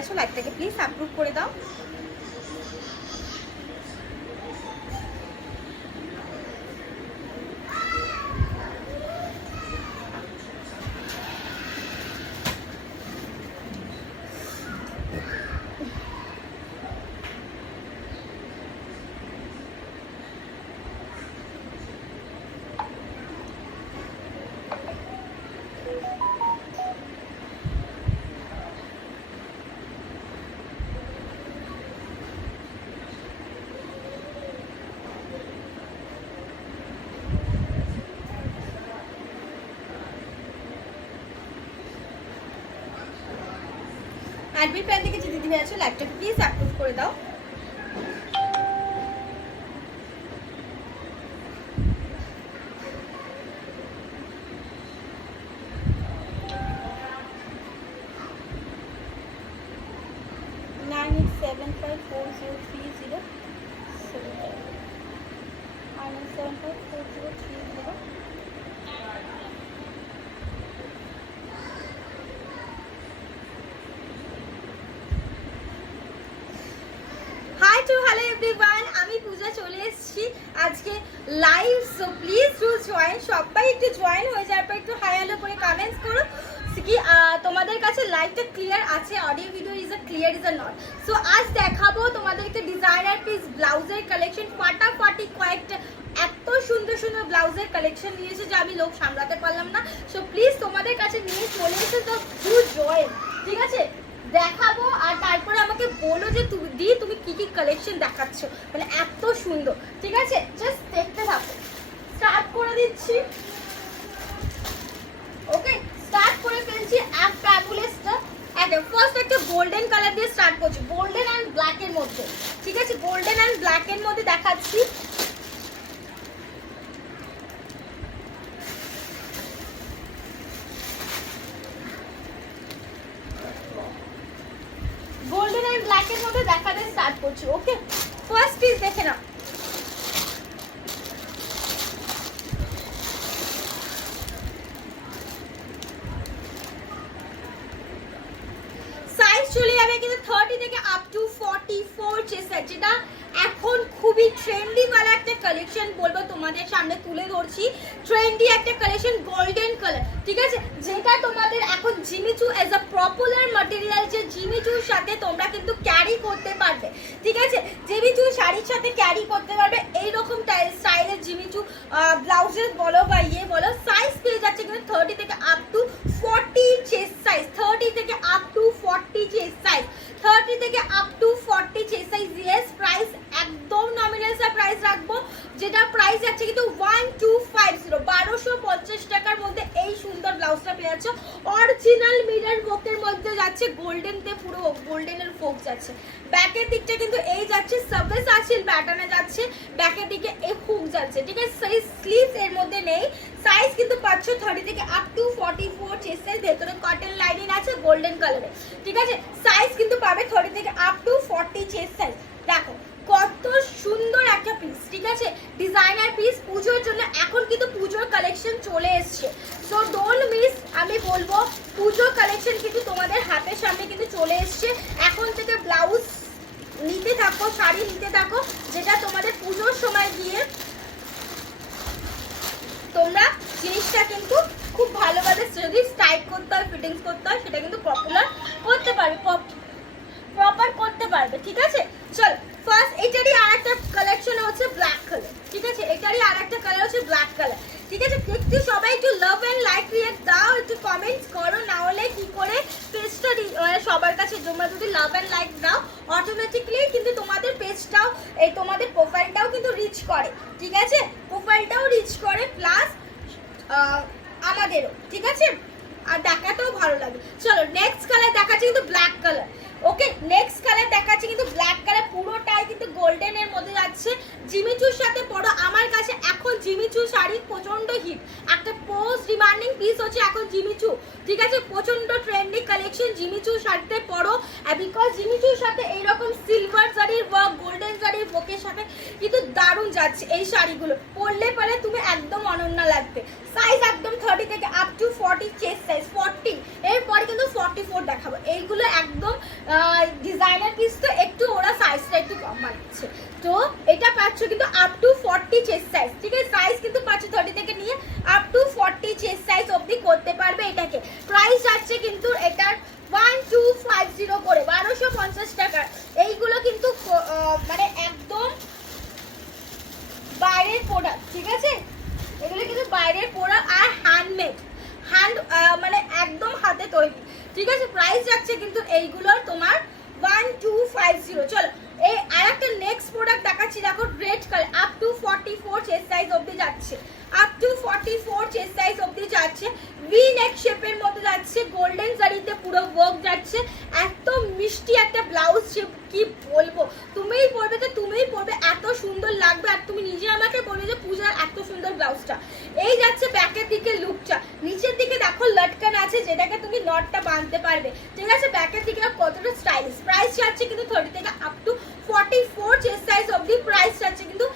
আছো লাইকটাকে please approve করে দাও। অ্যাডমিট প্ল্যান থেকে যে দিদি আছো লাইকটাকে প্লিজ অ্যাপ্রুভ করে দাও। হ্যালো এভরিওয়ান, আমি পূজা চলে এসেছি আজকে live. So please do join, সবাই একটু জয়েন হয়ে যাওয়ার পর একটু হাই হ্যালো করে কমেন্টস করো কি তোমাদের কাছে লাইভটা ক্লিয়ার আছে, audio video is a clear is a not. So আজ দেখাবো তোমাদেরকে ডিজাইনার পিস ব্লাউজের কালেকশন, ফাটাফাটি কয়েকটা এত সুন্দর সুন্দর ব্লাউজের কালেকশন নিয়েছে যে আমি লোক সামলাতে পারলাম না। সো প্লিজ তোমাদের কাছে নিয়ে চলে এসে তো ডু জয়েন, ঠিক আছে? দেখাবো আর তারপরে আমাকে বলো যে তুমি কি কি কালেকশন দেখাচ্ছ, মানে এত সুন্দর, ঠিক আছে? জাস্ট দেখতে থাকো, স্টার্ট করে দিচ্ছি। ওকে, স্টার্ট করে ফেলছি। এক ফ্যাবুলাসটা ফার্স্ট একটা গোল্ডেন কালার দিয়ে স্টার্ট করছি, গোল্ডেন অ্যান্ড ব্ল্যাক এর মধ্যে, ঠিক আছে? গোল্ডেন অ্যান্ড ব্ল্যাক এর মধ্যে দেখাচ্ছি। গোল্ডেন এন্ড ব্ল্যাক এর মধ্যে দেখাতে স্টার্ট করছি। ওকে, ফার্স্ট পিস দেখে নাও। সাইজ চলে যাবে কিন্তু 30 থেকে আপ টু 44 চেস্ট, যেটা এখন খুবই ট্রেন্ডি वाला একটা কালেকশন বলবো, তোমাদের সামনে তুলে ধরছি। ট্রেন্ডি একটা কালেকশন, গোল্ডেন কালার, ঠিক আছে? যেটা তোমাদের এখন Jimmy Choo as a popular material, যে জিমিচুর সাথে তোমরা কিন্তু ক্যারি করতে পারবে, ঠিক আছে? জিমিচু শাড়ির সাথে ক্যারি করতে পারবে এইরকম স্টাইলের জিমিচু ব্লাউজেস বলো বা ইয়ে বলো। সাইজ পেয়ে যাচ্ছে কিন্তু 30 থেকে আপ টু 40 চেস্ট সাইজ, 30 থেকে আপ টু 40 চেস্ট সাইজ, 30 থেকে up to 40 chest size. Yes, price একদম নমিনাল সা প্রাইস রাখবো, যেটা প্রাইস যাচ্ছে কিন্তু 1250 টাকার মধ্যে এই সুন্দর ব্লাউজটা পেয়ে যাচ্ছ। অরিজিনাল মিরর ওয়ার্কের মধ্যে যাচ্ছে, গোল্ডেন তে পুরো গোল্ডেনের ফোক যাচ্ছে। ব্যাকের দিকটা কিন্তু এই যাচ্ছে সাবওয়ে সাচিল প্যাটার্নে যাচ্ছে, ব্যাকের দিকে এই হুক যাচ্ছে, ঠিক আছে? সাইজ স্লিভস এর মধ্যে নেই। সাইজ কিন্তু পাচ্ছ 30 থেকে আপ টু 44 চেস্ট সাইজ, ভেতরে কটন লাইনিং আছে গোল্ডেন কালারে, ঠিক আছে? সাইজ কিন্তু পাবে 30 থেকে আপ টু 40 চেস্ট সাইজ। দেখো কত সুন্দর একটা পিস, ঠিক আছে? ডিজাইনার পিস পুজোর জন্য, এখন কিন্তু পুজোর কালেকশন চলে এসছে। সো ডোন্ট মিস, আমি বলবো পুজোর কালেকশন কিন্তু তোমাদের হাতের সামনে কিন্তু চলে এসছে। এখন থেকে ব্লাউজ নিতে থাকো, শাড়ি নিতে থাকো, যেটা তোমাদের পুজোর সময় গিয়ে তোমরা জিনিসটা কিন্তু খুব ভালোভাবে যদি স্টাইল করতে হয়, ফিটিংস করতে হয়, সেটা কিন্তু পপুলার করতে পারবে, প্রপার করতে পারবে, ঠিক আছে? চল ফার্স্ট এটারই আরেকটা কালেকশন হচ্ছে ব্ল্যাক কালার, ঠিক আছে? এটারই আরেকটা কালার হচ্ছে ব্ল্যাক কালার, ঠিক আছে? একটু সবাই একটু লাভ এন্ড লাইক রিয়েক্ট দাও, একটু কমেন্টস করো, না হলে কি করে পেজটা সবার কাছে তোমরা যদি লাভ এন্ড লাইক দাও অটোমেটিকলি কিন্তু তোমাদের পেজটাও এই তোমাদের প্রোফাইলটাও কিন্তু রিচ করে, ঠিক আছে? প্রোফাইলটাও রিচ করে প্লাস আমাদেরও, ঠিক আছে? আর দেখাতেও ভালো লাগে। চলো নেক্সট কালার দেখাচ্ছি কিন্তু ব্ল্যাক কালার। ওকে, নেক্সট কালার দেখাচ্ছি কিন্তু ব্ল্যাক কালার, পুরোটাই কিন্তু গোল্ডেন এর মধ্যে যাচ্ছে। জিমিচুর সাথে পরো, আমার কাছে এখন জিমিচু শাড়ি প্রচন্ড হিট, একটা পোস্ট ডিমান্ডিং পিস হচ্ছে এখন জিমিচু, ঠিক আছে? প্রচন্ড ট্রেন্ডি কালেকশন, জিমিচু শাড়িতে পরো, বিকজ জিমিচুর সাথে এইরকম সিলভার শাড়ির ওয়ার্ক, গোল্ডেন শাড়ির ওয়ার্কের সাথে কিন্তু দারুণ যাচ্ছে এই শাড়িগুলো, পরলে পরে তুমি একদম অনন্য লাগবে। সাইজ একদম 30 থেকে আপ টু 40 চেস্ট সাইজ, 40 এরপরে কিন্তু 44 দেখাবো। এইগুলো একদম ডিজাইনার পিস তো একটু ওরা সাইজটা একটু কম বানাচ্ছে। তো এটা পাচ্ছ কিন্তু আপ টু 40 চেস্ট সাইজ, ঠিক আছে? সাইজ কিন্তু পাচ্ছ 30 থেকে নিয়ে আপ টু 40 চেস্ট সাইজ অবধি করতে পারবে এটাকে। প্রাইস আছে কিন্তু এটার 1250 করে, 1250 টাকা। এইগুলো কিন্তু মানে একদম বাইরের প্রোডাক্ট, ঠিক আছে? এগুলো কিন্তু বাইরের প্রোডাক্ট আর হ্যান্ডমেড, মানে একদম হাতে তৈরি, ঠিক আছে? প্রাইস যাচ্ছে কিন্তু এইগুলোর তোমার 1250। চলো এই আরেকটা নেক্সট প্রোডাক্ট দেখাচ্ছি, দেখো red colour, up to 44 chest size অবধি যাচ্ছে, আপ টু 44 চেস্ট সাইজ অবধি যাচ্ছে। ভি নেক শেপের মধ্যে যাচ্ছে, গোল্ডেন জারিতে পুরো ওয়ার্ক যাচ্ছে। এত মিষ্টি একটা ব্লাউজ শেপ, কি বলবো, তুমিই পরবে তো তুমিই পরবে, এত সুন্দর লাগবে। আর তুমি নিজে আমাকে বলবে যে পূজা এত সুন্দর ব্লাউজটা। এই যাচ্ছে ব্যাকের দিকে লুকটা, নিচের দিকে দেখো লটকান আছে যেটাকে তুমি নটটা বাঁধতে পারবে, ঠিক আছে? ব্যাকের দিকে কতটা স্টাইলিশ। প্রাইস যাচ্ছে কিন্তু 30 থেকে আপ টু 44 চেস্ট সাইজ অবধি। প্রাইস যাচ্ছে কিন্তু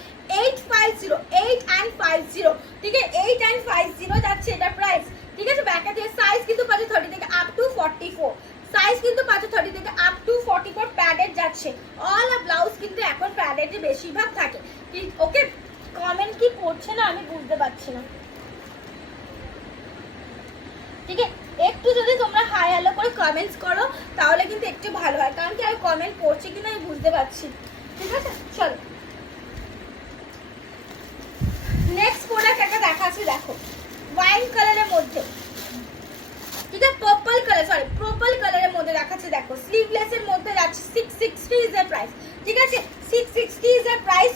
850, 8 and 50, ঠিক আছে? 8 and 50 যাচ্ছে এটা প্রাইস, ঠিক আছে? ব্যাকের দিকে সাইজ কিন্তু পাচ্ছে 30 থেকে আপ টু 44, সাইজ কিন্তু পাচ্ছে 30 থেকে আপ টু 44 প্যাডেড যাচ্ছে। অল আ ব্লাউজ কিন্তু এখন প্যাডেডে বেশিরভাগ থাকে, ওকে? কমেন্ট কি পড়ছে না আমি বুঝতে পারছি না, ঠিক আছে? একটু যদি তোমরা হাই হ্যালো করে কমেন্টস করো তাহলে কিন্তু একটু ভালো হয়, কারণ কি আমি কমেন্ট পড়ছি কিনা আমি বুঝতে পারছি, ঠিক আছে? চলো নেক্সট প্রোডাক্ট একটা দেখাচ্ছি, দেখো ওয়াইন কালারের মধ্যে, ঠিক আছে? পার্পল কালার, সরি পার্পল কালারের মধ্যে দেখাচ্ছি, দেখো স্লিভলেস এর মধ্যে যাচ্ছে। 660 ইজ এর প্রাইস, ঠিক আছে? 660 ইজ এর প্রাইস।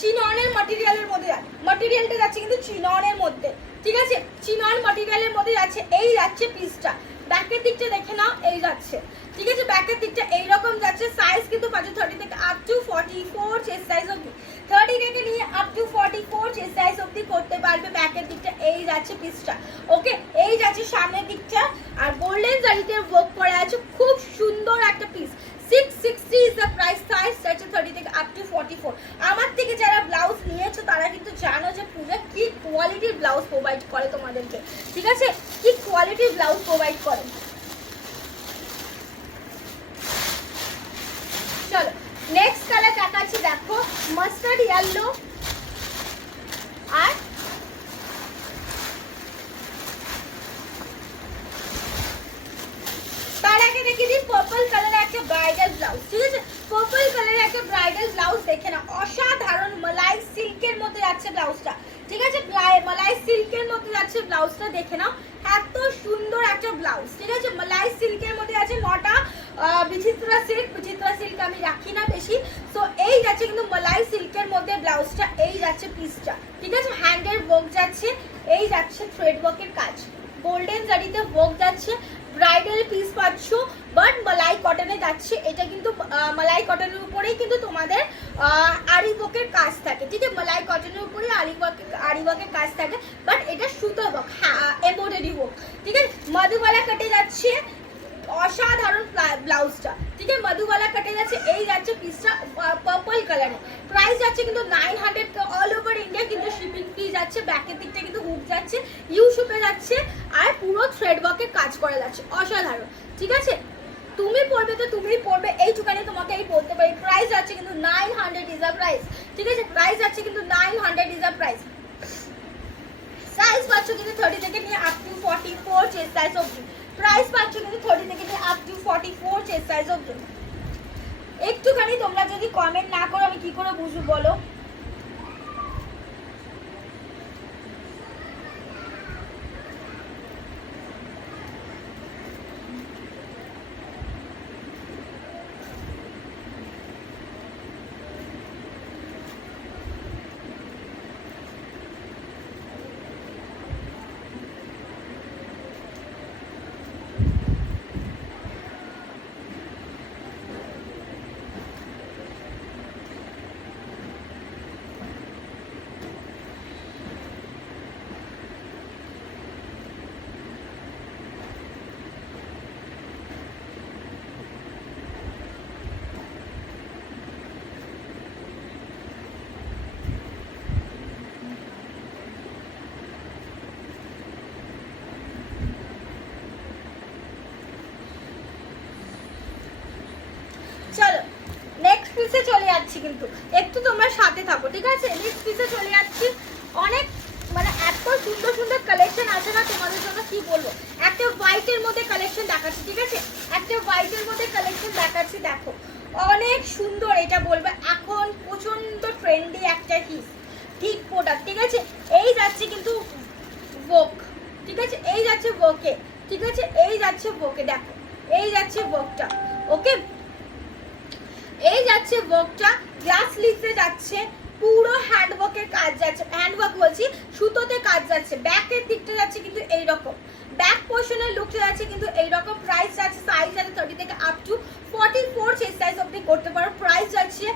চিননের ম্যাটেরিয়ালের মধ্যে যাচ্ছে, ম্যাটেরিয়ালটা যাচ্ছে কিন্তু চিননের মধ্যে, ঠিক আছে? চিনন ম্যাটেরিয়ালের মধ্যে যাচ্ছে। এই যাচ্ছে পিসটা, ব্যাকের দিকটা দেখে নাও, এই যাচ্ছে, ঠিক আছে? ব্যাকের দিকটা এইরকম যাচ্ছে। সাইজ কিন্তু পাচ্ছে 30 থেকে আপ টু 44 চেস্ট সাইজ অবধি, 30 থেকে নিয়ে আপ টু 44 চেস্ট সাইজ অবধি করতে পারবে। ব্যাকের দিকটা এই যাচ্ছে পিসটা, ওকে? এই যাচ্ছে সামনের দিকটা, আর গোল্ডেন জারিতে ওয়ার্ক করা আছে, খুব সুন্দর একটা piece. 660 is the price. Size যাচ্ছে 30 থেকে আপ টু 44। আমার থেকে যারা ব্লাউজ নিয়েছো তারা কিন্তু জানো যে পূজা কি কোয়ালিটির ব্লাউজ প্রোভাইড করে তোমাদেরকে, ঠিক আছে? কি কোয়ালিটির ব্লাউজ প্রোভাইড করে। চলো নেক্সট কালার দেখাচ্ছি, দেখো মাস্টার্ড ইয়েলো আর তার আগে দেখিয়ে দিই পার্পল কালারের একটা ব্রাইডাল ব্লাউজ, ঠিক আছে? পার্পল কালারের একটা ব্রাইডাল ব্লাউজ দেখে না, অসাধারণ মালাই সিল্কের মধ্যে যাচ্ছে ব্লাউজটা, ঠিক আছে? মালাই সিল্কের মধ্যে যাচ্ছে ব্লাউজটা, দেখে নাও এত সুন্দর একটা ব্লাউজ, ঠিক আছে? মালাই সিল্কের মধ্যে আছে। নটা বিচিত্রা সিল্ক আমি রাখি না বেশি, তো এই যাচ্ছে কিন্তু মালাই সিল্কের মধ্যে ব্লাউজটা। এই যাচ্ছে পিসটা, ঠিক আছে? হ্যান্ডের ওয়ার্ক যাচ্ছে, এই যাচ্ছে থ্রেড ওয়ার্কের কাজ, গোল্ডেন জারিতে ওয়ার্ক যাচ্ছে। ব্রাইডাল পিস পাচ্ছ, বাট মালাই কটনে যাচ্ছে। এটা কিন্তু মালাই কটনের উপরেই কিন্তু তোমাদের আরি ওয়ার্কের কাজ থাকে, ঠিক আছে? মালাই কটনের উপরে আরি ওয়ার্কের কাজ থাকে, বাট এটা সুতো ওয়ার্ক, এমব্রয়ডারি ওয়ার্ক, ঠিক আছে? মধুবালা কাটে যাচ্ছে, অসাধারণ ব্লাউজটা, ঠিক আছে? মধুবালা কাটে যাচ্ছে। এই যাচ্ছে পিসটা পার্পল কালারে। প্রাইস যাচ্ছে কিন্তু 900, অল ওভার ইন্ডিয়া কিন্তু শিপিং ফ্রি যাচ্ছে। ব্যাকের দিকটা কিন্তু হুক যাচ্ছে, ইউ শেপে যাচ্ছে, আর পুরো থ্রেড ওয়ার্কের কাজ করা যাচ্ছে, অসাধারণ, ঠিক আছে? তুমি পড়বে তো তুমিই পড়বে, এইটুখানি তোমাকে এই পড়তে পারি। প্রাইস যাচ্ছে কিন্তু 900 ইজ দ্য প্রাইস, ঠিক আছে? প্রাইস যাচ্ছে কিন্তু 900 ইজ দ্য প্রাইস। সাইজ পাচ্ছ কিন্তু 30 থেকে নিয়ে আপ টু 44 চেস্ট সাইজ অবধি। প্রাইস পাচ্ছ কিন্তু 30 থেকে নিয়ে আপ টু 44 চেস্ট সাইজ অবধি। একটুখানি তোমরা যদি কমেন্ট না করো আমি কি করে বুঝবো বলো? কিন্তু, একটু তোমরা সাথে থাকো, ঠিক আছে? নেক্সট পিসে চলে যাচ্ছি। অনেক মানে এত সুন্দর সুন্দর কালেকশন আছে না তোমাদের জন্য, কি বলবো। একটা হোয়াইটের মধ্যে কালেকশন দেখাচ্ছি, ঠিক আছে? একটা হোয়াইটের মধ্যে কালেকশন দেখাচ্ছি, দেখো অনেক সুন্দর। এটা বলবো এখন প্রচন্ড ট্রেন্ডি একটা ঠিক প্রোডাক্ট, ঠিক আছে? এই যাচ্ছে কিন্তু ভোক, ঠিক আছে? এই যাচ্ছে ভোকে, ঠিক আছে? এই যাচ্ছে ভোকে, দেখো এই যাচ্ছে ভোকটা, ওকে? এই যাচ্ছে ভোকটা, গ্লাস লিফে যাচ্ছে, পুরো হ্যান্ডওয়ার্কের কাজ যাচ্ছে, হ্যান্ডওয়ার্ক বলছি সুতোতে কাজ যাচ্ছে। ব্যাকের দিকটা যাচ্ছে কিন্তু এইরকম, ব্যাক পোর্শনের লুকটা যাচ্ছে কিন্তু এইরকম। প্রাইস আছে, সাইজ আছে 30 থেকে আপ টু 44 চেস্ট সাইজ অবধি করতে পারো। প্রাইস যাচ্ছে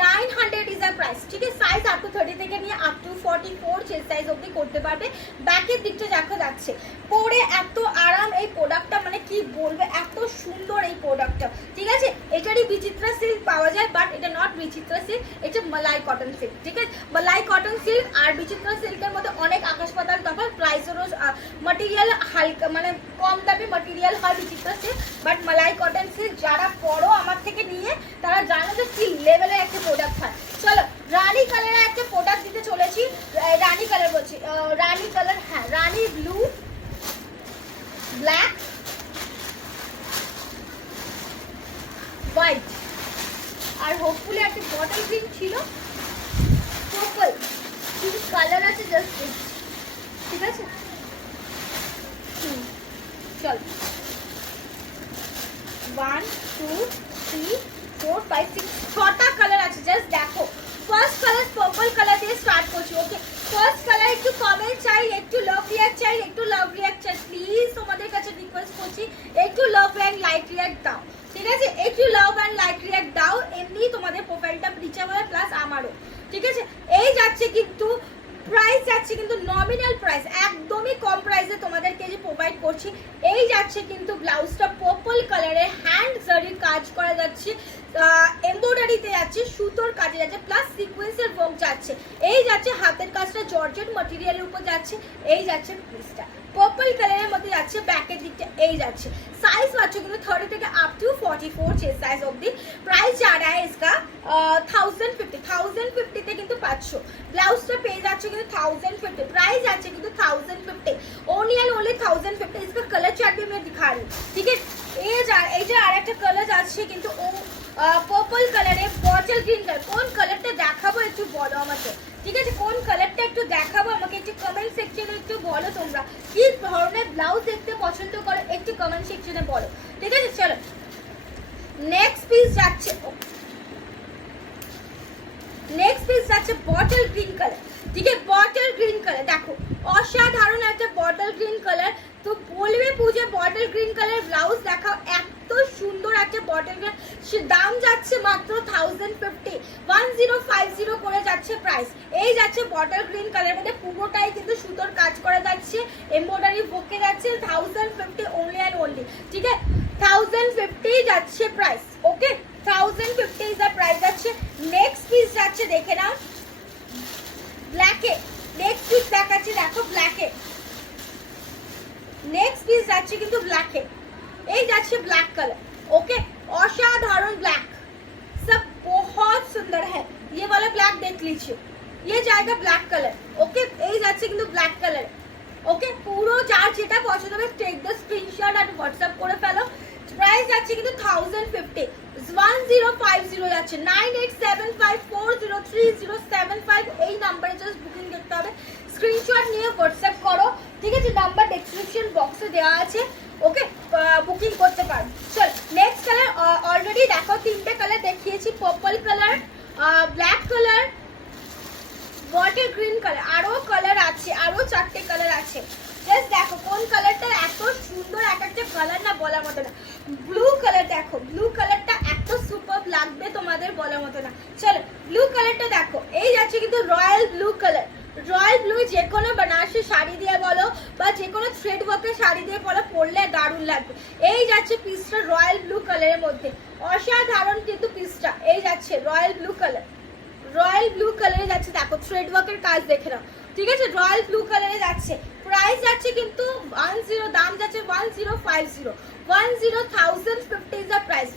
900 ইজ আ প্রাইস, ঠিক আছে? সাইজ আপ টু 30 থেকে নিয়ে আপ টু 44 চেস্ট সাইজ অবধি করতে পারবে। ব্যাকের দিকটা দেখো যাচ্ছে, পরে এত আরাম এই প্রোডাক্টটা, মানে কি বলবে, এত সুন্দর এই প্রোডাক্টটা, ঠিক আছে? এটারই বিচিত্রা সিল্ক পাওয়া যায়, বাট এটা নট বিচিত্রা সিল্ক, এটা মালাই কটন সিল্ক, ঠিক আছে? মালাই কটন সিল্ক আর বিচিত্রা সিল্কের মধ্যে অনেক আকাশ পাতাল তফাৎ। প্রাইসেরও মাটেরিয়াল হালকা, মানে কম দামি মাটেরিয়াল হয় বিচিত্রা সিল্ক, বাট মালাই কটন সিল্ক যারা পরো আমার থেকে নিয়ে তারা জানো যে কি লেভেলের একটা প্রোডাক্ট হয়। চলো রানী কালারের একটা প্রোডাক্ট দিতে চলেছি। রানী কালার বলছি, রানী কালার, হ্যাঁ রানী ব্লু, ব্ল্যাক, হোয়াইট, আর হোপফুলি একটা বটল গ্রিন ছিল, পার্পল, কিছু কালার আছে জাস্ট, ঠিক আছে? চল 1 2 3 4 5 6 ছটা কালার আছে, জাস্ট দেখো। ফার্স্ট কালার পার্পল কালার দিয়ে স্টার্ট করছি, ওকে? ফার্স্ট কালার একটু কমেন্ট চাই, একটু লাভ রিঅ্যাক্ট চাই, একটু লাভ রিঅ্যাক্ট চাই প্লিজ, তোমাদের কাছে রিকোয়েস্ট করছি, একটু লাভ অ্যান্ড লাইক রিঅ্যাক্ট দাও, ঠিক আছে? একটু লাভ অ্যান্ড লাইক রিঅ্যাক্ট দাও, এমনি তোমাদের প্রোফাইলটা রিচেবল প্লাস আমারও, ঠিক আছে? এই যাচ্ছে কিন্তু প্রাইস যাচ্ছে কিন্তু নমিনাল প্রাইস, একদমই কম প্রাইসে তোমাদেরকে যে প্রোভাইড করছি। এই যাচ্ছে কিন্তু ব্লাউজটা পার্পল কালারে হ্যান্ড জারির কাজ করা যাচ্ছে, এমব্রয়ডারিতে যাচ্ছে, সুতোর কাজে যাচ্ছে, প্লাস সিকোয়েন্সের ওয়ার্ক যাচ্ছে। এই যাচ্ছে হাতের কাজটা জর্জেট ম্যাটেরিয়ালের উপর যাচ্ছে। এই যাচ্ছে পিসটা পার্পল কালারের মধ্যে যাচ্ছে, ব্যাকের দিকটা এই যাচ্ছে। साइज पाচ্ছ কিন্তু 30 থেকে আপ টু 44 চেস্ট সাইজ অবধি। প্রাইস যা रहा है इसका 1050 তে কিন্তু পাচ্ছ। ব্লাউজটা পেয়ে যাচ্ছে কিন্তু 1050, प्राइस আছে কিন্তু 1050, ओनली एंड ओनली 1050। इसका कलर चार्ट भी मैं दिखा रही हूँ, ठीक है? এই যে আরেকটা কালার আছে কিন্তু ও পার্পল কালারে বটল গ্রিন কালার। কোন কালারটা দেখাবো একটু বলো আমাকে, ঠিক আছে? কোন কালারটা একটু দেখাবো আমাকে একটু কমেন্ট সেকশনে একটু বলো। তোমরা কি ধরনের ব্লাউজ দেখতে পছন্দ করো একটু কমেন্ট সেকশনে বলো, ঠিক আছে? চলো নেক্সট পিস যাচ্ছে, নেক্সট পিস যাচ্ছে বটল গ্রিন কালার, ঠিক আছে? বটল গ্রিন কালার দেখো, অসাধারণ একটা বটল গ্রিন কালার। তো বলবে পূজা বটল গ্রিন কালার ব্লাউজ দেখাও, এত সুন্দর একটা বটল গ্রিন। সে দাম যাচ্ছে মাত্র 1050, 1050 করে যাচ্ছে প্রাইস। এই যাচ্ছে বটল গ্রিন কালার মধ্যে পুরোটাই কিন্তু সুতোর কাজ করা যাচ্ছে, এমব্রয়ডারি বকে যাচ্ছে, 1050 ওনলি এন্ড ওনলি, ঠিক আছে? 1050 যাচ্ছে price, okay? 1050 is the price যাচ্ছে। নেক্সট পিস যাচ্ছে দেখে নাও ব্ল্যাকে, নেক্সট পিস দেখাচ্ছি দেখো ব্ল্যাকে। নেক্সট পিস যাচ্ছে কিন্তু ব্ল্যাকে, এই যাচ্ছে ব্ল্যাক কালার, ओके? असाधारण ब्लैक, सब बहुत सुंदर है। ये वाला ब्लैक देख लीजिए, ये जाएगा ब्लैक कलर, ओके? এই যাচ্ছে কিন্তু ব্ল্যাক কালার, ওকে? পুরো যার যেটা পছন্দ হবে টেক দ্য স্ক্রিনশট আর হোয়াটসঅ্যাপ করে ফেলো। প্রাইস যাচ্ছে কিন্তু 1050, 1050 যাচ্ছে। 9875403075 এই নাম্বারে জাস্ট বুকিং করতে হবে, স্ক্রিনশট নিয়ে হোয়াটসঅ্যাপ করো, ঠিক আছে? নাম্বার ডেসক্রিপশন বক্সে দেওয়া আছে, ওকে? বুকিং করতে পারো। চল নেক্সট কালার, অলরেডি দেখো তিনটে কালার দেখিয়েছি, purple colour, black colour, bottle green colour, আরো কালার আছে, আরো চারটে কালার আছে। জাস্ট দেখো কোন কালারটা এত সুন্দর, এক একটা কালার না বলার মতো না। ব্লু কালার দেখো, ব্লু কালারটা এত সুপার লাগবে তোমাদের বলার মতো না। চলো ব্লু কালারটা দেখো, এই যাচ্ছে কিন্তু royal blue colour. Royal blue যে কোনো বেনারসি শাড়ি দিয়ে বলো বা যে কোনো থ্রেড ওয়ার্কের শাড়ি দিয়ে বলো পরলে দারুণ লাগবে। এই যাচ্ছে পিসটা রয়্যাল ব্লু কালারের মধ্যে, অসাধারণ কিন্তু পিসটা। এই যাচ্ছে royal blue colour, royal blue কালারে যাচ্ছে, দেখো থ্রেড ওয়ার্কের কাজ দেখে নাও, ঠিক আছে? রয়্যাল ব্লু কালারে যাচ্ছে। প্রাইস যাচ্ছে কিন্তু 10, দাম যাচ্ছে 1050, 1050 ইজ দ্য প্রাইস।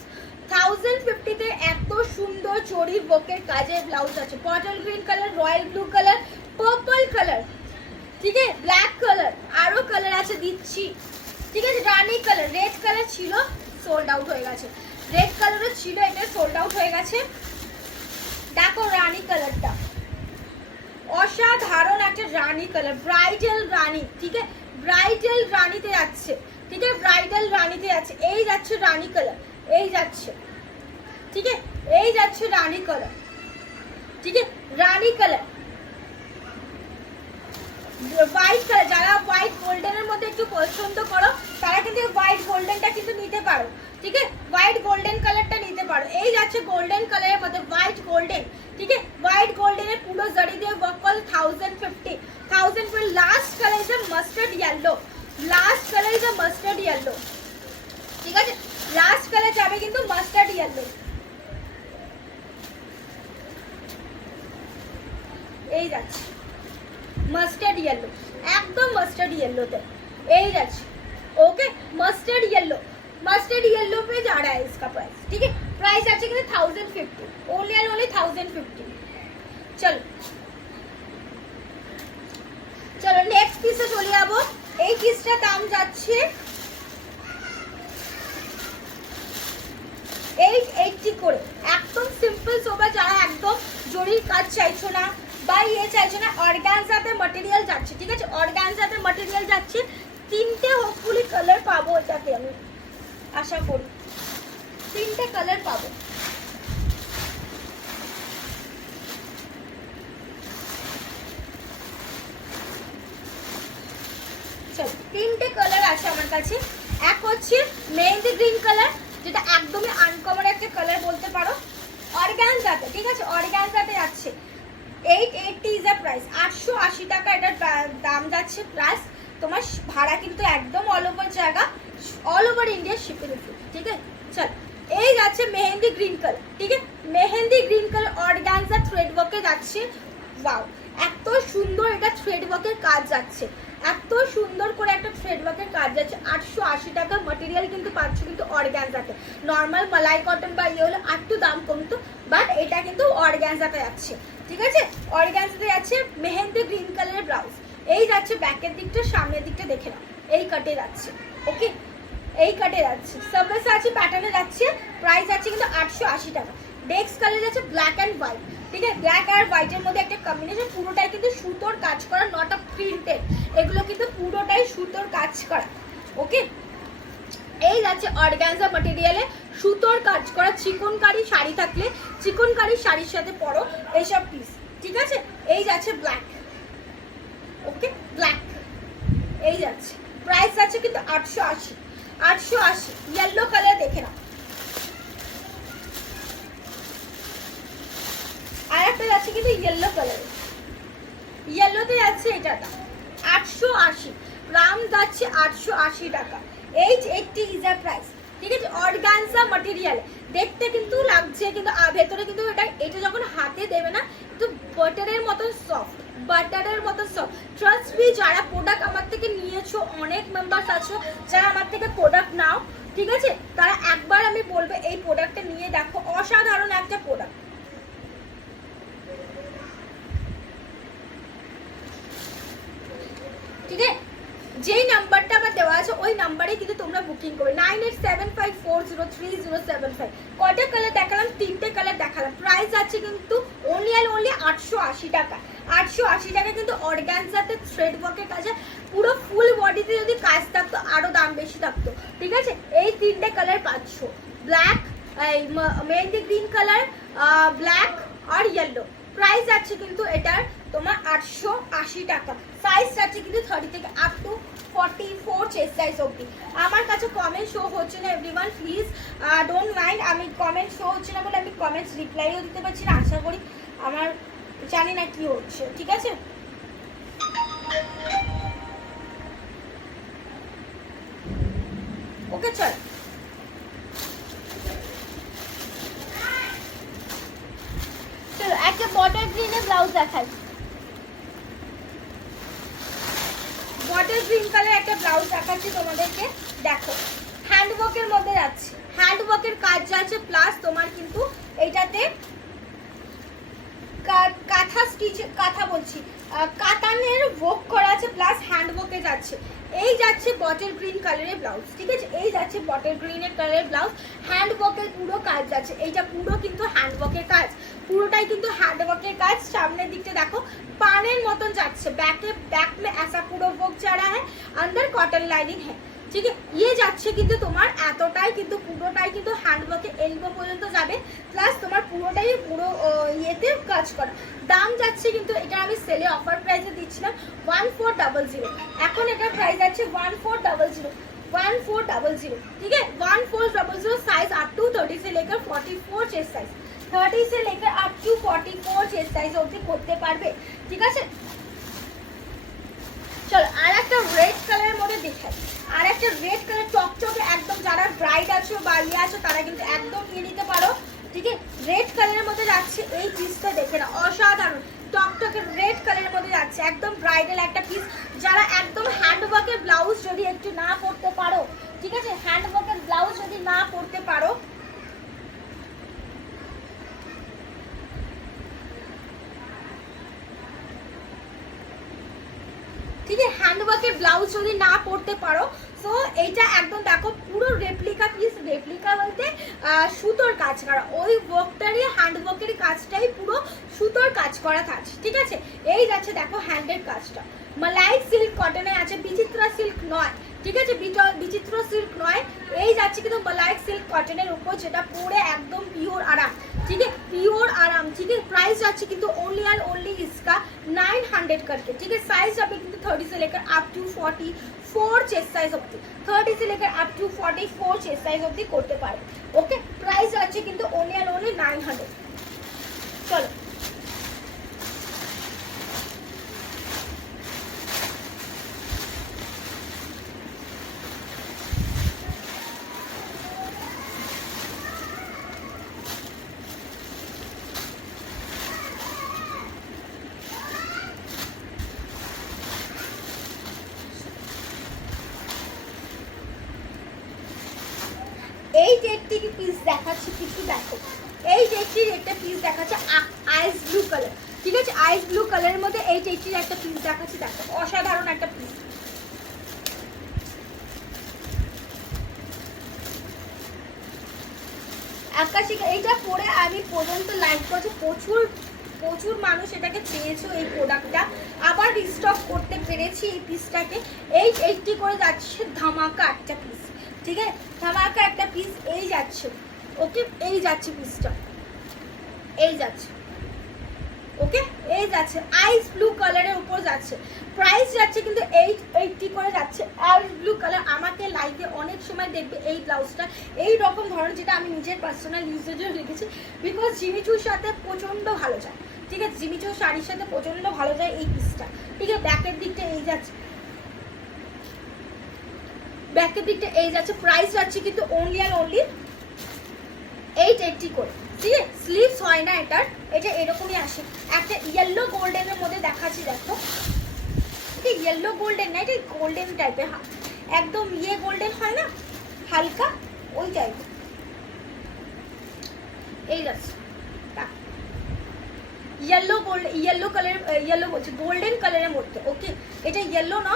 1050 তে এত সুন্দর জরির ওয়ার্কের কাজের ব্লাউজ আছে। Bottle green colour, royal blue colour, purple colour, ঠিক আছে, ব্ল্যাক কালার, আরো কালার আছে দিচ্ছি, ঠিক আছে। রানি কালার, রেড কালার ছিল, সোল্ড আউট হয়ে গেছে। রেড কালারও ছিল, এটা সোল্ড আউট হয়ে গেছে। দেখো রানি কালারটা অসাধারণ একটা রানি কালার, ব্রাইডাল রানি, ঠিক আছে, ব্রাইডাল রানিতে যাচ্ছে, ঠিক আছে, ব্রাইডাল রানিতে যাচ্ছে। এই যাচ্ছে রানি কালার, এই যাচ্ছে, ঠিক আছে, এই যাচ্ছে রানি কালার, ঠিক আছে, রানি কালার, হোয়াইট কালার। যারা হোয়াইট গোল্ডেনের মধ্যে একটু পছন্দ করো তারা কিন্তু হোয়াইট গোল্ডেনটা কিন্তু নিতে পারো, ঠিক আছে, হোয়াইট গোল্ডেন কালারটা নিতে পারো। এই যাচ্ছে গোল্ডেন কালারের মধ্যে হোয়াইট গোল্ডেন, ঠিক আছে, হোয়াইট গোল্ডেনের পুরো জরি দিয়ে ওয়ার্ক কল 1050 पर। Last colour is mustard yellow, last colour is mustard yellow, ঠিক আছে, লাস্ট কালার যাবে কিন্তু মাস্টার্ড ইয়েলো। এই যাচ্ছে মাস্টার্ড ইয়েলো, একদম মাস্টার্ড ইয়েলোতে এই যাচ্ছে। Okay mustard yellow, mustard yellow पे जा रहा है इसका प्राइस, ठीक है। प्राइस আছে কিন্তু 1050, ओनली एंड ओनली 1050। চলো চলো নেক্সট পিসে চলে যাব। এই পিসটার দাম যাচ্ছে 880 করে। একদম সিম্পল সোবার, যারা একদম জরির কাজ চাইছো না বা ইয়ে চাইছো না, অর্গানজাতে ম্যাটেরিয়াল যাচ্ছে, ঠিক আছে, অর্গানজাতে ম্যাটেরিয়াল যাচ্ছে। তিনটে হোপফুলি কালার পাবো, এটাকে আমি আশা করি তিনটে কালার পাবো। তিনটে কালার আছে আমার কাছে। এক হচ্ছে মেহেন্দি গ্রিন কালার, যেটা একদমই আনকমন একটা কালার বলতে পারো, অর্গানজাতে, ঠিক আছে, অর্গানজাতে যাচ্ছে 880 ইজ আ প্রাইস, 880 টাকা এটার দাম যাচ্ছে। প্লাস তোমার ভাড়া কিন্তু একদম অল ওভার জায়গা, all over India shipping free, ঠিক আছে। চল এই যাচ্ছে মেহেন্দি গ্রিন কালার, ঠিক আছে, mehendi green colour organza thread ওয়ার্কে যাচ্ছে। ওয়াও, এত সুন্দর এটা থ্রেড ওয়ার্কের কাজ যাচ্ছে, এত সুন্দর করে একটা থ্রেড ওয়ার্কের কাজ যাচ্ছে। 880 টাকা ম্যাটেরিয়াল কিন্তু পাচ্ছ কিন্তু অর্গানজাতে। নর্মাল মালাই কটন বা ইয়ে হলে একটু দাম কমতো, বাট এটা কিন্তু অর্গানজাতে যাচ্ছে, ঠিক আছে, অর্গানজাতে যাচ্ছে। মেহেন্দি গ্রিন কালারের ব্লাউজ, এই যাচ্ছে ব্যাকের দিকটা, সামনের দিকটা দেখে নাও, এই কাটে যাচ্ছে, ওকে, এই কাটে যাচ্ছে, সাবলেস আছে, প্যাটার্নে যাচ্ছে। প্রাইস আছে কিন্তু 880 টাকা। নেক্সট কালার যাচ্ছে ব্ল্যাক অ্যান্ড হোয়াইট, ঠিক আছে, ব্ল্যাক আর হোয়াইটের মধ্যে একটা কম্বিনেশন, পুরোটাই কিন্তু সুতোর কাজ করা, নট আ প্রিন্টেড, এগুলো কিন্তু পুরোটাই সুতোর কাজ করা, ওকে। এই যাচ্ছে অর্গানজা ম্যাটেরিয়ালে সুতোর কাজ করা, চিকনকারি শাড়ি থাকলে চিকনকারি শাড়ির সাথে পরো এইসব পিস, ঠিক আছে। এই যাচ্ছে ব্ল্যাক, ওকে, ব্ল্যাক, এই যাচ্ছে। প্রাইস আছে কিন্তু 880। ইয়েলো কালার দেখে নাও, আর একটা যাচ্ছে কিন্তু ইয়েলো কালার, ইয়েলোতে যাচ্ছে এটা দাম 880, দাম যাচ্ছে 880 টাকা। 880 ইজ আ প্রাইস, ঠিক আছে, অর্গানজা ম্যাটেরিয়াল। দেখতে কিন্তু লাগছে কিন্তু ভেতরে কিন্তু এটা যখন হাতে দেবে না একটু বাটারের মতন সফট, বাটারের মতো সফট। ট্রাস্ট মি, যারা প্রোডাক্ট আমার থেকে নিয়েছো, অনেক মেম্বার্স আছো যারা আমার থেকে প্রোডাক্ট নাও, ঠিক আছে, তারা একবার আমি বলবো এই প্রোডাক্টটা নিয়ে দেখো, অসাধারণ একটা প্রোডাক্ট, ঠিক আছে। যেই নাম্বারটা আমার দেওয়া আছে ওই নাম্বারে কিন্তু তোমরা বুকিং করবে, 9875403075। কয়টা কালার দেখালাম? তিনটে কালার দেখালাম। প্রাইস আছে কিন্তু অনলি অ্যান্ড অনলি 880 টাকা। 880 টাকা কিন্তু অর্গানজাতে থ্রেড ওয়ার্কের কাছে, পুরো ফুল বডিতে যদি কাজ থাকতো আরো দাম বেশি থাকতো, ঠিক আছে। এই তিনটে কালার পাচ্ছ, black, mehendi green colour, black আর ইয়েলো। প্রাইস আছে কিন্তু এটার তোমার 880 টাকা। সাইজ আছে কিন্তু 30 থেকে আপ টু 44 চেস্ট সাইজ অবধি। আমার কাছে কমেন্ট শো হচ্ছে না, এভরিওয়ান প্লিজ ডোন্ট মাইন্ড, আমি কমেন্ট শো হচ্ছে না বলে আমি কমেন্টস রিপ্লাইও দিতে পারছি না। আশা করি আমার, জানি না কি হচ্ছে, ঠিক আছে। ওকে চল, চলো একটা বটল গ্রিনের ব্লাউজ দেখাই। বটল গ্রিন কালার একটা ব্লাউজ দেখাচ্ছি তোমাদেরকে, দেখো হ্যান্ডওয়ার্কের মধ্যে যাচ্ছে, হ্যান্ডওয়ার্কের কাজ যাচ্ছে, প্লাস তোমার কিন্তু এটাতে কাঁথা স্টিচ, কাঁথা বলছি, কাতানের ওয়ার্ক করা আছে প্লাস হ্যান্ড ওয়ার্কে যাচ্ছে। এই যাচ্ছে বটল গ্রিন কালারের ব্লাউজ, ঠিক আছে, এই যাচ্ছে বটল গ্রিনের কালারের ব্লাউজ, হ্যান্ড ওয়ার্কের পুরো কাজ যাচ্ছে। এইটা পুরো কিন্তু হ্যান্ড ওয়ার্কের কাজ, পুরোটাই কিন্তু হ্যান্ড ওয়ার্কের কাজ। সামনের দিকটা দেখো পানের মতন যাচ্ছে, बैक में ऐसा पूरा वर्क जा रहा है, अंदर कॉटन लाइनिंग है, ঠিক আছে। ইয়ে যাচ্ছে কিন্তু তোমার এতটাই কিন্তু পুরোটাই কিন্তু হ্যান্ডওয়ার্কে এলবো পর্যন্ত যাবে, প্লাস তোমার পুরোটাই পুরো ইয়েতে কাজ করা। দাম যাচ্ছে কিন্তু এটা আমি সেলে অফার প্রাইসে দিচ্ছিলাম 1400, এখন এটার প্রাইস আছে 1400, 1400, ठीक है 1400। साइज अप टू 30 से लेकर 44 चेस्ट साइज, 30 से लेकर अप टू 44 चेस्ट साइज অবধি করতে পারবে, ঠিক আছে। চলো আর একটা রেড কালারের মধ্যে দেখাই, আর একটা রেড কালার চকচকে একদম, যারা ব্রাইড আছো বা ইয়ে আছো তারা কিন্তু একদম নিয়ে নিতে পারো, ঠিক আছে। রেড কালারের মধ্যে যাচ্ছে এই পিসটা, দেখে না অসাধারণ, টকটকে রেড কালারের মধ্যে যাচ্ছে, একদম ব্রাইডাল একটা পিস। যারা একদম হ্যান্ডওয়ার্কের ব্লাউজ যদি একটু না পরতে পারো, ঠিক আছে, হ্যান্ডওয়ার্কের ব্লাউজ যদি না পরতে পারো, ঠিক আছে, হ্যান্ডওয়ার্কের ব্লাউজ যদি না পরতে পারো, সো এইটা একদম দেখো পুরো রেপ্লিকা পিস, রেপ্লিকা বলতে সুতোর কাজ করা, ওই ওয়ার্কটারই হ্যান্ডওয়ার্কের কাজটাই পুরো সুতোর কাজ করা থাকছে, ঠিক আছে। এই যাচ্ছে দেখো হ্যান্ডের কাজটা, মালাই সিল্ক কটনে আছে, বিচিত্রা সিল্ক নয়, ঠিক আছে, বিচিত্র সিল্ক নয়, এই যাচ্ছে কিন্তু মালাই সিল্ক কটনের উপর, যেটা পরে একদম পিওর আরাম, ठीक है, प्योर आराम, ठीक है। प्राइस जाच्छे किंतु ओनली एंड ओनली इसका 900 करके, ठीक है। साइज जाबे किंतु 30 से लेकर अप टू 44 चेस्ट साइज অবধি, 30 से लेकर अप टू 44 चेस्ट साइज অবধি করতে পারে, ওকে। প্রাইস যাচ্ছে কিন্তু ओनली एंड ओनली 900। চলো এই যে একটি পিস দেখাচ্ছি, কিন্তু দেখো এই যে একটির একটা পিস দেখাচ্ছে আইস ব্লু কালার, ঠিক আছে, আইস ব্লু কালারের মধ্যে এই যে একটির একটা পিস দেখাচ্ছি, দেখো অসাধারণ একটা পিস। আকাশি, এইটা পরে আমি পর্যন্ত লাইক করছি, প্রচুর মানুষ এটাকে চেয়েছো এই প্রোডাক্টটা, আবার রিস্টক করতে পেরেছি এই পিসটাকে। 880 করে যাচ্ছে, ধামাকা একটা পিস, ঠিক আছে, ধামাকা একটা পিস। এই যাচ্ছে, ওকে, এই যাচ্ছে পিসটা, এই যাচ্ছে, ওকে, এই যাচ্ছে আইস ব্লু কালারের উপর যাচ্ছে। প্রাইস যাচ্ছে কিন্তু 880 করে যাচ্ছে, আইস ব্লু কালার। আমাকে লাইভে অনেক সময় দেখবে এই ব্লাউজটা এই রকম ধরনের, যেটা আমি নিজের পার্সোনাল ইউজেজও রেখেছি, বিকজ জিমিচুর সাথে প্রচণ্ড ভালো যায়, ঠিক আছে, জিমিচুর শাড়ির সাথে প্রচণ্ড ভালো যায় এই পিসটা, ঠিক আছে। ব্যাকের দিকটা এই যাচ্ছে, ব্যাকের দিকটা এই যাচ্ছে। প্রাইস যাচ্ছে কিন্তু ওনলি আর ওনলি 880 করে, ঠিক আছে। স্লিভস হয় না এটার, এটা এরকমই আসে। একটা ইয়েলো গোল্ডেনের মধ্যে দেখাচ্ছি, দেখো, এটা ইয়েলো গোল্ডেন না, এটা গোল্ডেন টাইপের, একদম ইয়ে গোল্ডেন হয় না হালকা, ওই টাইপের। এই যাচ্ছে yellow gold, yellow colour, yellow বলছি গোল্ডেন কালারের মধ্যে, ওকে। এটা ইয়েলো না,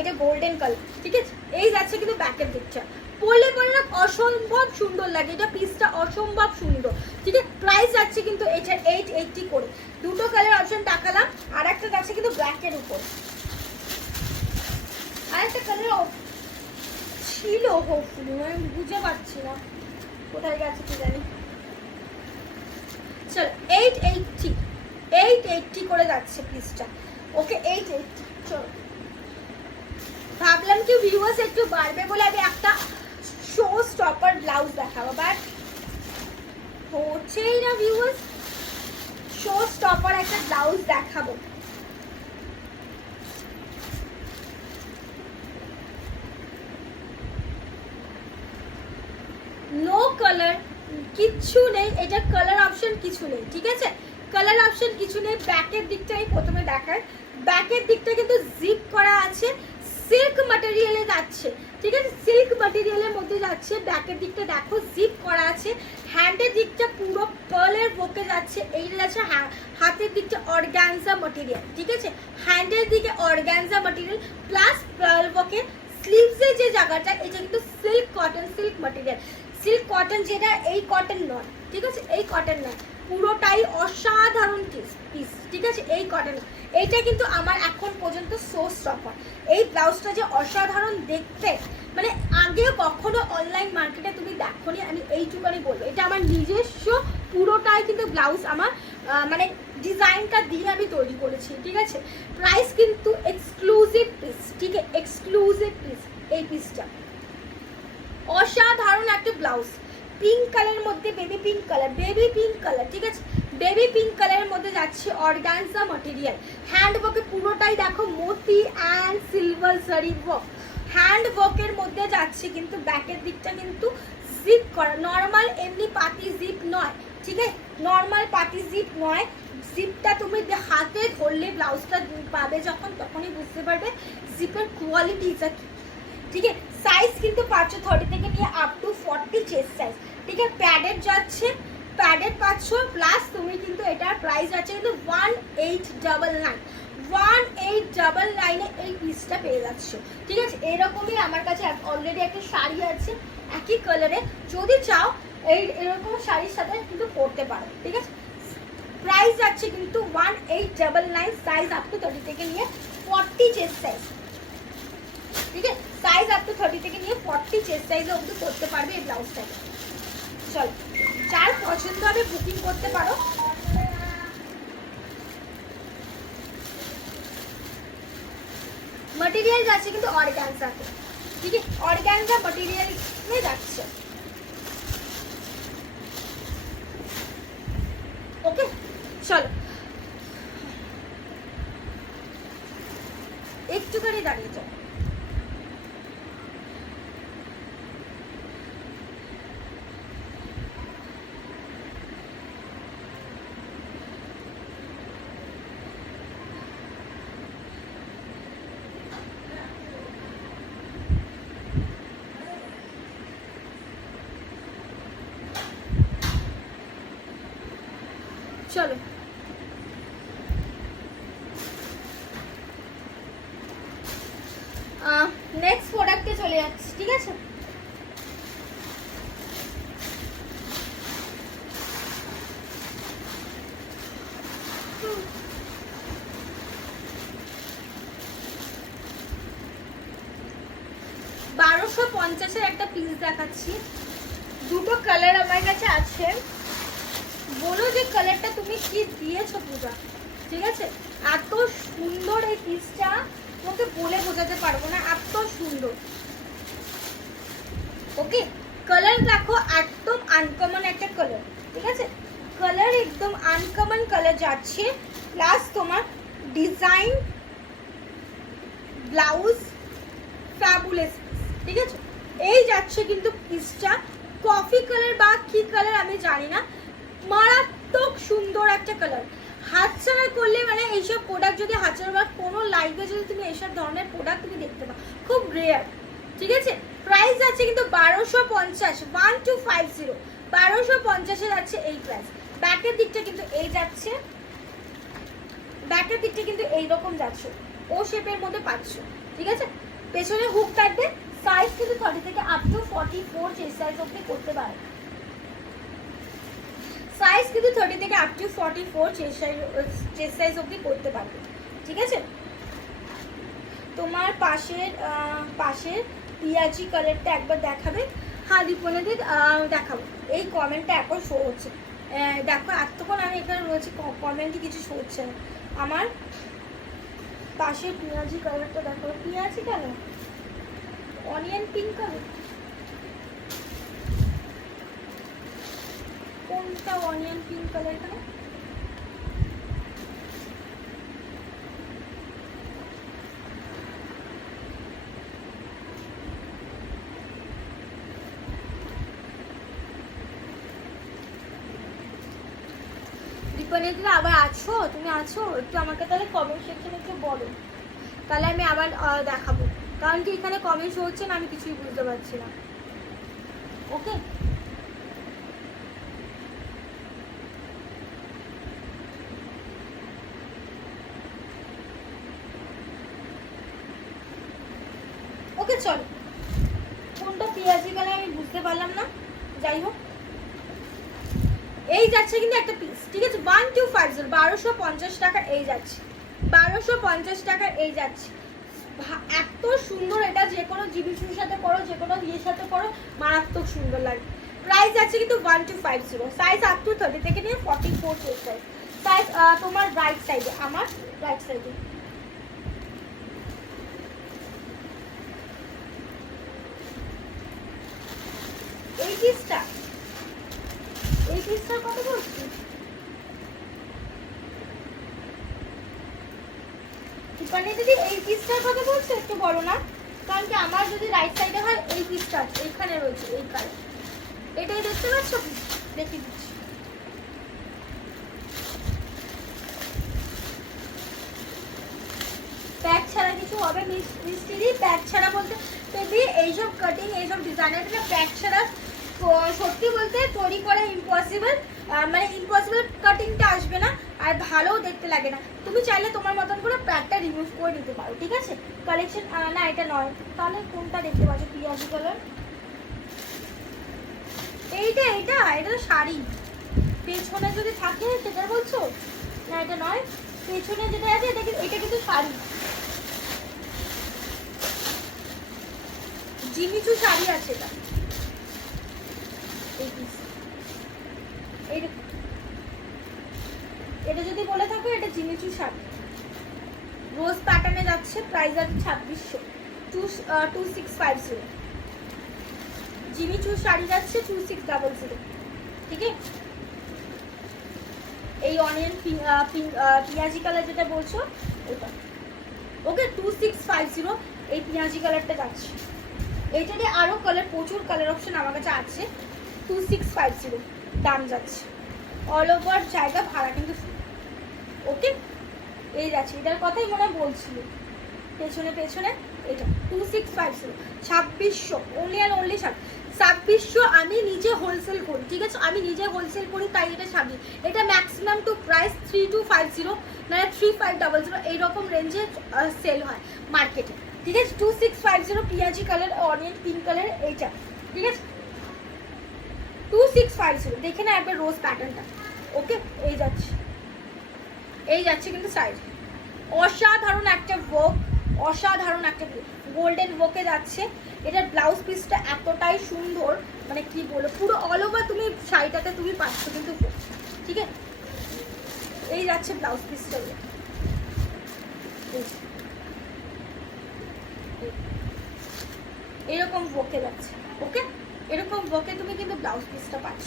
এটা গোল্ডেন কালার, ঠিক আছে। এই যাচ্ছে কিন্তু ব্যাকের দিকটা, পরলে পরে না অসম্ভব সুন্দর লাগে, এটা পিসটা অসম্ভব সুন্দর, ঠিক আছে। প্রাইস যাচ্ছে কিন্তু এটা 880 করে। দুটো কালার অপশন দেখালাম, আর একটা যাচ্ছে কিন্তু ব্ল্যাকের উপর, আর একটা কালার ছিল হোপফুলি, আমি বুঝে পাচ্ছি না কোথায় গেছে কি জানি। চলো 880 করে যাচ্ছে পিসটা, ওকে, 880। চলো ভাবলাম কি ভিউয়ার্স একটু বাড়বে বলে আমি একটা শো স্টপার ব্লাউজ দেখাবো, বাট হচ্ছেই না ভিউয়ার্স, শো স্টপার একটা ব্লাউজ দেখাবো। নো কালার কিচ্ছু নেই, এটা কালার অপশন কিছু নেই, ঠিক আছে, কালার অপশন কিছু নেই। ব্যাকের দিকটাই প্রথমে দেখায়, ব্যাকের দিকটা কিন্তু জিপ করা আছে, সিল্ক ম্যাটেরিয়ালে যাচ্ছে, ঠিক আছে, সিল্ক ম্যাটেরিয়ালের মধ্যে যাচ্ছে। ব্যাকের দিকটা দেখো জিপ করা আছে, হ্যান্ডের দিকটা পুরো ওকে যাচ্ছে, এইটা যাচ্ছে হাতের দিকটা অর্গানজা মেটেরিয়াল, ঠিক আছে, হ্যান্ডের দিকে অর্গানজা মেটেরিয়াল প্লাস পার্ল ওকে। স্লিভসের যে জায়গাটা এটা কিন্তু silk cotton, silk material, silk cotton, যেটা এই কটন নয়, ঠিক আছে, এই কটন নয়, পুরোটাই অসাধারণ পিস, ঠিক আছে, এই কটন। এইটা কিন্তু আমার এখন পর্যন্ত সো স্টপার। এই ব্লাউজটা যে অসাধারণ দেখতে, মানে আগে কখনো অনলাইন মার্কেটে তুমি দেখোনি, আমি এইটুকানি বলবো। এটা আমার নিজস্ব পুরোটাই কিন্তু ব্লাউজ আমার মানে ডিজাইনটা দিয়ে আমি তৈরি করেছি, ঠিক আছে। প্রাইস কিন্তু এক্সক্লুসিভ পিস, ঠিক আছে, এক্সক্লুসিভ পিস। এই পিসটা অসাধারণ একটা ব্লাউজ, পিঙ্ক কালারের মধ্যে, baby pink colour, baby pink colour, ঠিক আছে, বেবি পিঙ্ক কালারের মধ্যে যাচ্ছে অর্গানজা মেটেরিয়াল। হ্যান্ড ওয়ার্কে পুরোটাই দেখো মতি অ্যান্ড সিলভার জারি ওয়ার্ক, হ্যান্ড ওয়ার্কের মধ্যে যাচ্ছে। কিন্তু ব্যাকের দিকটা কিন্তু জিপ করা, নর্মাল এমনি পাতি জিপ নয়, ঠিক আছে, নর্মাল পাতি জিপ নয়। জিপটা তুমি হাতে ধরলে ব্লাউজটা পাবে যখন, তখনই বুঝতে পারবে জিপের কোয়ালিটিটা কি, ঠিক আছে। সাইজ কিন্তু পাচ্ছ 30 থেকে নিয়ে আপ টু 40 চেস্ট সাইজ, ঠিক আছে। প্যাডেড যাচ্ছে, প্যাডেড পাচ্ছ, প্লাস তুমি কিন্তু এটার প্রাইস আছে কিন্তু 1899, 1899 এই পিসটা পেয়ে যাচ্ছ, ঠিক আছে। এরকমই আমার কাছে অলরেডি একটা শাড়ি আছে একই কালারে, যদি চাও এরকম শাড়ির সাথে কিন্তু পরতে পারো, ঠিক আছে। প্রাইস যাচ্ছে কিন্তু 1899, সাইজ আপ টু 30 থেকে নিয়ে 40 চেস্ট সাইজ, ঠিক আছে, সাইজ আপ টু 30 থেকে নিয়ে 40 চেস্ট সাইজে অবধি করতে পারবে এই ব্লাউজটাকে। চল, যার পছন্দ হবে বুকিং করতে পারো। মটেরিয়াল যাচ্ছে কিন্তু অর্গানজাতে, ঠিক আছে, অর্গানজা মটেরিয়াল যাচ্ছে, ওকে। চলো একটুখানি দাঁড়িয়ে যাও। চলো, নেক্সট প্রোডাক্টে চলে যাচ্ছি, ঠিক আছে। $1250 একটা পিস দেখাচ্ছি, দুটো কালার আমার কাছে আছে। বলো যে কালারটা তুমি কি দিয়েছো পূজা, ঠিক আছে। এত সুন্দর এই পিসটা, তোমাকে বলে বোঝাতে পারবো না, এত সুন্দর, ওকে। কালার দেখো একদম আনকমন একটা কালার, ঠিক আছে, কালার একদম আনকমন কালার যাচ্ছে, প্লাস তোমার ডিজাইন, ব্লাউজ ফ্যাবুলাস, ঠিক আছে। এই যাচ্ছে কিন্তু পিসটা, কফি কালার বা কি কালার আমি জানি না, মারাত্মক সুন্দর একটা কালার। হাতছাড়া করলে মানে এইসব প্রোডাক্ট যদি হাতছাড়া বা কোনো লাইভে যদি তুমি এইসব ধরনের প্রোডাক্ট তুমি দেখতে পাও, খুব রেয়ার, ঠিক আছে। প্রাইস আছে কিন্তু 1250, 1250, 1250 যাচ্ছে এই প্রাইস। ব্যাকের দিকটা কিন্তু এই যাচ্ছে, ব্যাকের দিকটা কিন্তু এইরকম যাচ্ছে, ও শেপের মধ্যে পাচ্ছ, ঠিক আছে। পেছনে হুক থাকবে, সাইজ কিন্তু 30 থেকে আপ টু 44 চেস্ট সাইজ অবধি করতে পারে, সাইজ কিন্তু 30 থেকে আপ টু 44 চেস্ট সাইজ অবধি করতে পারবে, ঠিক আছে। তোমার পাশের পিয়াজি কালারটা একবার দেখাবে, হ্যাঁ দীপনাদি দেখাবো। এই কমেন্টটা এখন শো হচ্ছে, দেখো এতক্ষণ আমি এখানে রয়েছি, কমেন্টে কিছু শো হচ্ছে না। আমার পাশের পিয়াজি কালারটা দেখো, পিয়াজি কেন, অনিয়ন পিঙ্ক কালার, কোনটা অনিয়ন পিঙ্ক কালার এখানে, দীপানিদিরা আবার আছো, তুমি আছো, একটু আমাকে তাহলে কমেন্ট সেকশনে একটু বলো, তাহলে আমি আবার দেখাবো, কারণ কি এখানে কমেন্ট হচ্ছে না, আমি কিছুই বুঝতে পারছি না, ওকে। ওকে চলো, কোনটা পেঁয়াজি কালার আমি বুঝতে পারলাম না, যাই হোক এই যাচ্ছে কিন্তু একটা পিস, ঠিক আছে 1250, 1250 টাকা এই যাচ্ছে, 1250 টাকা এই যাচ্ছে। এত সুন্দর, এটা যে কোনো জিনিসের সাথে পরো, যে কোনো ইয়ের সাথে পরো, মারাত্মক সুন্দর লাগে। প্রাইস আছে কিন্তু 1250, সাইজ আপ টু 30 থেকে নিয়ে 44 সাইজ। সাইজ তোমার রাইট সাইডে, আমার রাইট সাইডে। এই পিসটার কথা বলছি, দিদি এই পিসটার কথা বলছো, একটু বলো না, কারণ কি আমার যদি রাইট সাইডে হয় এই পিসটা এখানে রয়েছে, এই কালার, এটাই দেখতে পাচ্ছ, দেখি দিচ্ছি। প্যাক ছাড়া কিছু হবে মিস্ত্রি, প্যাক ছাড়া বলতে যদি এইসব কাটিং এইসব ডিজাইনের প্যাক ছাড়া সত্যি বলতে তৈরি করা ইম্পসিবল, মানে ইম্পসিবল কাটিংটা আসবে না, আর ভালোও দেখতে লাগে না। তুমি চাইলে তোমার মতন করে প্যাকটা রিমুভ করে নিতে পারো, ঠিক আছে। কালেকশন না এটা নয়, তাহলে কোনটা দেখতে পাচ্ছ, পিয়াজি কালার, এইটা এইটা এটা তো শাড়ি, পেছনে যদি থাকে সেটা বলছো না, এটা নয়, পেছনে যেটা আছে এটা কিন্তু শাড়ি, জিমিচু শাড়ি আছে এটা, এটা যদি বলে থাকো এটা জিমিচু শাড়ি, রোজ প্যাটার্নে যাচ্ছে, প্রাইস আছে 2600, 2650, জিমিচু শাড়ি যাচ্ছে 2600, ঠিক আছে। এই অনিয়ন পিঁয়াজি কালার যেটা বলছো ওটা, ওকে 2650, এই পিঁয়াজি কালারটা যাচ্ছে। এইটাতে আরো কালার, প্রচুর কালার অপশন আমার কাছে আছে, 2650 দাম যাচ্ছে, অল ওভার জায়গা ভাড়া কিন্তু, ওকে এই যাচ্ছে, এটার কথাই মনে বলছিল, পেছনে পেছনে এটা 2650, 2600 অনলি অ্যান্ড অনলি 2600। আমি নিজে হোলসেল করি, ঠিক আছে, আমি নিজে হোলসেল করি, তাই এটা 26, এটা ম্যাক্সিমাম টু প্রাইস 3250 না 3500 এইরকম রেঞ্জে সেল হয় মার্কেটে, ঠিক আছে। 2650 পিঁয়াজি কালার, অনিয়ন পিঙ্ক কালার এইটা, ঠিক আছে 2650, দেখে না একবার রোজ প্যাটার্নটা, ওকে এই যাচ্ছে কিন্তু সাইজ, অসাধারণ একটা ওয়ার্ক, অসাধারণ একটা গোল্ডেন ওয়ার্কে যাচ্ছে। এটার ব্লাউজ পিসটা এতটাই সুন্দর, মানে কি বলো, পুরো অল ওভার তুমি শাড়িটাতে তুমি পাচ্ছ কিন্তু, ঠিক আছে। এই যাচ্ছে ব্লাউজ পিসটা, এরকম ওয়ার্কে যাচ্ছে, ওকে এরকম ওয়ার্কে তুমি কিন্তু ব্লাউজ পিসটা পাচ্ছ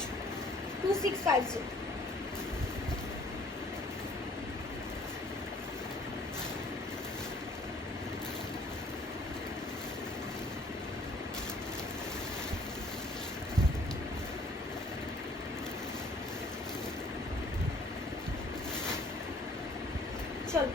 2650। চলো,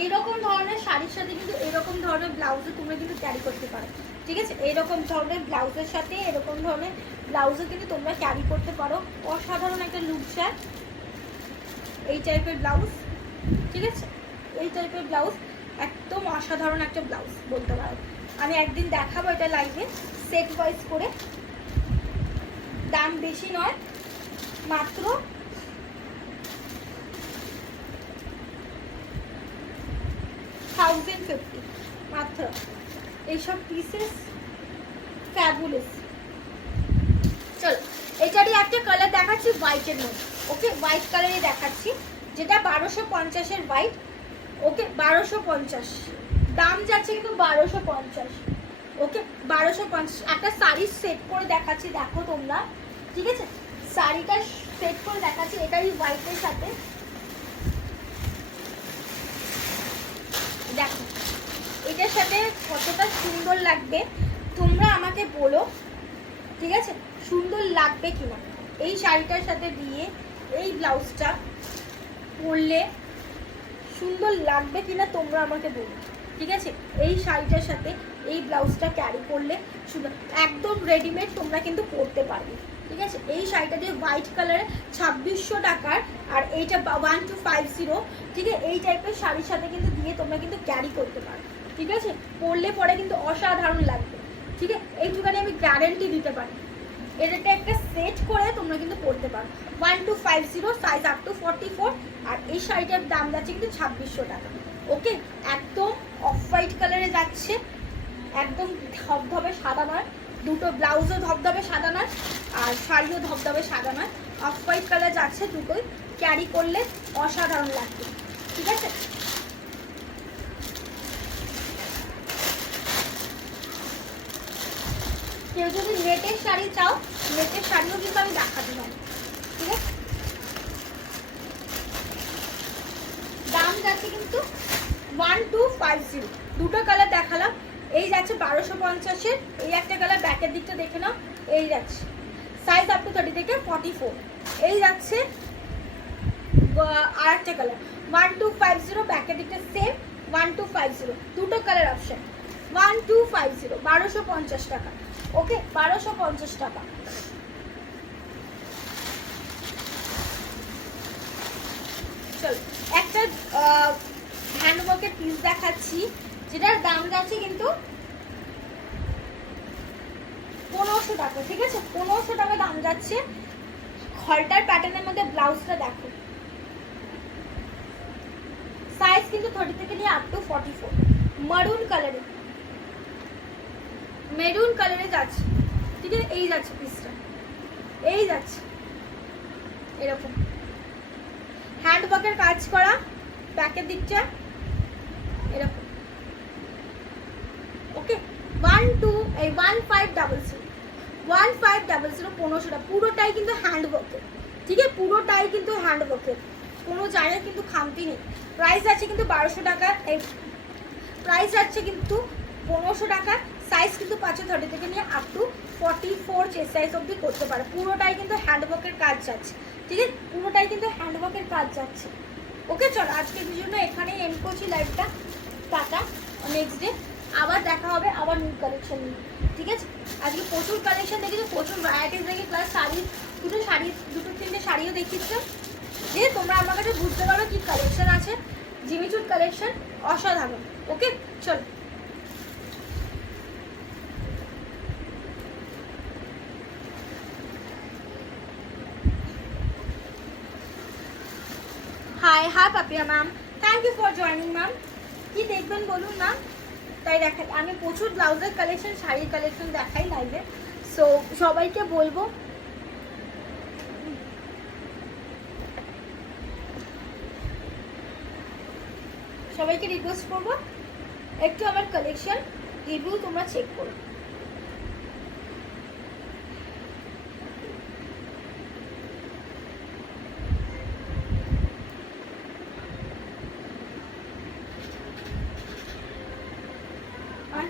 এইরকম ধরনের শাড়ির সাথে কিন্তু এরকম ধরনের ব্লাউজও তোমরা কিন্তু ক্যারি করতে পারো, ঠিক আছে। এইরকম ধরনের ব্লাউজের সাথে এরকম ধরনের ব্লাউজও কিন্তু তোমরা ক্যারি করতে পারো, অসাধারণ একটা লুক যায় এই টাইপের ব্লাউজ, ঠিক আছে। এই টাইপের ব্লাউজ একদম অসাধারণ একটা ব্লাউজ বলতে পারো। আমি একদিন দেখাবো এটা লাইভে সেট ওয়াইজ করে, দাম বেশি নয়, মাত্র 1050 মাত্র। এইসব পিসেস ফ্যাবুলাস। চলো এটারই একটা কালার দেখাচ্ছি হোয়াইটের মধ্যে, ওকে হোয়াইট কালারই দেখাচ্ছি, যেটা 1250-এর হোয়াইট, ওকে 1250 দাম যাচ্ছে কিন্তু 1250, ওকে 1250। একটা শাড়ি সেট করে দেখাচ্ছি, দেখো তোমরা, ঠিক আছে, শাড়িটা সেট করে দেখাচ্ছি এটারই হোয়াইটের সাথে, দেখো এটার সাথে কতটা সুন্দর লাগবে তোমরা আমাকে বলো, ঠিক আছে, সুন্দর লাগবে কিনা এই শাড়িটার সাথে দিয়ে, এই ব্লাউজটা পরলে সুন্দর লাগবে কিনা তোমরা আমাকে বলো, ঠিক আছে। এই শাড়িটার সাথে এই ব্লাউজটা ক্যারি করলে সুন্দর, একদম রেডিমেড তোমরা কিন্তু পরতে পারবে, ঠিক আছে। এই শাড়িটা দিয়ে হোয়াইট কালারের 2600 টাকার, আর এইটা 1250, ঠিক আছে। এই টাইপের শাড়ির সাথে কিন্তু দিয়ে তোমরা কিন্তু ক্যারি করতে পারো, ঠিক আছে, পরলে পরে কিন্তু অসাধারণ লাগবে। ঠিক আছে, এইটুখানি আমি গ্যারেন্টি দিতে পারি। এটা একটা সেট করে তোমরা কিন্তু পরতে পারো। 1250, সাইজ আপ টু 44। আর এই শাড়িটার দাম যাচ্ছে কিন্তু 2600 টাকা। ওকে, একদম অফ হোয়াইট কালারে যাচ্ছে, একদম ধবধবে সাদা নয়, দুটো ব্লাউজও ধবধবে সাদা নয় আর শাড়িও ধবধবে সাদা নয়, অফ হোয়াইট কালার যাচ্ছে, দুটোই ক্যারি করলে অসাধারণ লাগবে। ঠিক আছে, কেউ যদি নেটের শাড়ি চাও, নেটের শাড়িও কিন্তু আমি দেখাতে পারি। ঠিক আছে, দাম যাচ্ছে কিন্তু 1250। দুটো কালার দেখালাম। এই যাচ্ছে 1250-এর, এই একটা কালার, ব্যাকের দিকটা দেখে নাও, এই যাচ্ছে সাইজ আপ টু 30 থেকে 44। এই যাচ্ছে আর একটা কালার 1250, ব্যাকের দিকটা সেম 1250, দুটো কালার অপশন 1250, 1250 টাকা। ওকে, 1250 টাকা। চলো একটা হ্যান্ডওয়ার্কের পিস দেখাচ্ছি, যেটার দাম যাচ্ছে কিন্তু 1500 টাকা। ঠিক আছে, 1500 টাকা দাম যাচ্ছে। খলটার প্যাটার্নের মধ্যে ব্লাউজটা দেখো, সাইজ কিন্তু 30 থেকে নিয়ে আপ টু 44, মারুন কালারে, মেরুন কালারে যাচ্ছে। ঠিক আছে, এই যাচ্ছে পিসটা, এই যাচ্ছে এরকম হ্যান্ডওয়ার্কের কাজ করা, ব্যাকের দিকটা এরকম। ওকে, 1500, 1500 টাকা। পুরোটাই কিন্তু হ্যান্ডওয়ার্কের। ঠিক আছে, পুরোটাই কিন্তু হ্যান্ডওয়ার্কের, কোনো জায়গায় কিন্তু খামতি নেই। প্রাইস আছে কিন্তু 1200 টাকা, এই প্রাইস আছে কিন্তু 1500 টাকা। সাইজ কিন্তু 30 থেকে নিয়ে আপ টু 44 চেস্ট সাইজ অবধি করতে পারে। পুরোটাই কিন্তু হ্যান্ডওয়ার্কের কাজ যাচ্ছে। ঠিক আছে, পুরোটাই কিন্তু হ্যান্ডওয়ার্কের কাজ যাচ্ছে। ওকে, চলো আজকের জন্য এখানেই এন্ড করছি লাইভটা। টাটা, নেক্সট ডে আবার দেখা হবে, আবার নিউ কালেকশন নিয়ে। ঠিক আছে, আজকে প্রচুর কালেকশন দেখেছি, প্রচুর ভ্যারাইটিস দেখি, প্লাস শাড়ি, দুটো তিনটে শাড়িও দেখিয়েছে, যে তোমরা আমার কাছে বুঝতে পারবে কি কালেকশন আছে। জিমিচুর কালেকশন অসাধারণ। ওকে, চলো। Hi Papiya ma'am, thank you for joining ma'am. কি দেখবেন বলুন ম্যাম? তাই দেখাই, আমি প্রচুর ব্লাউজের কালেকশন, শাড়ির কালেকশন দেখাই লাইভে। সো সবাইকে বলবো, সবাইকে রিকোয়েস্ট করবো একটু আমার কালেকশন রিভিউ তোমরা চেক করো। আর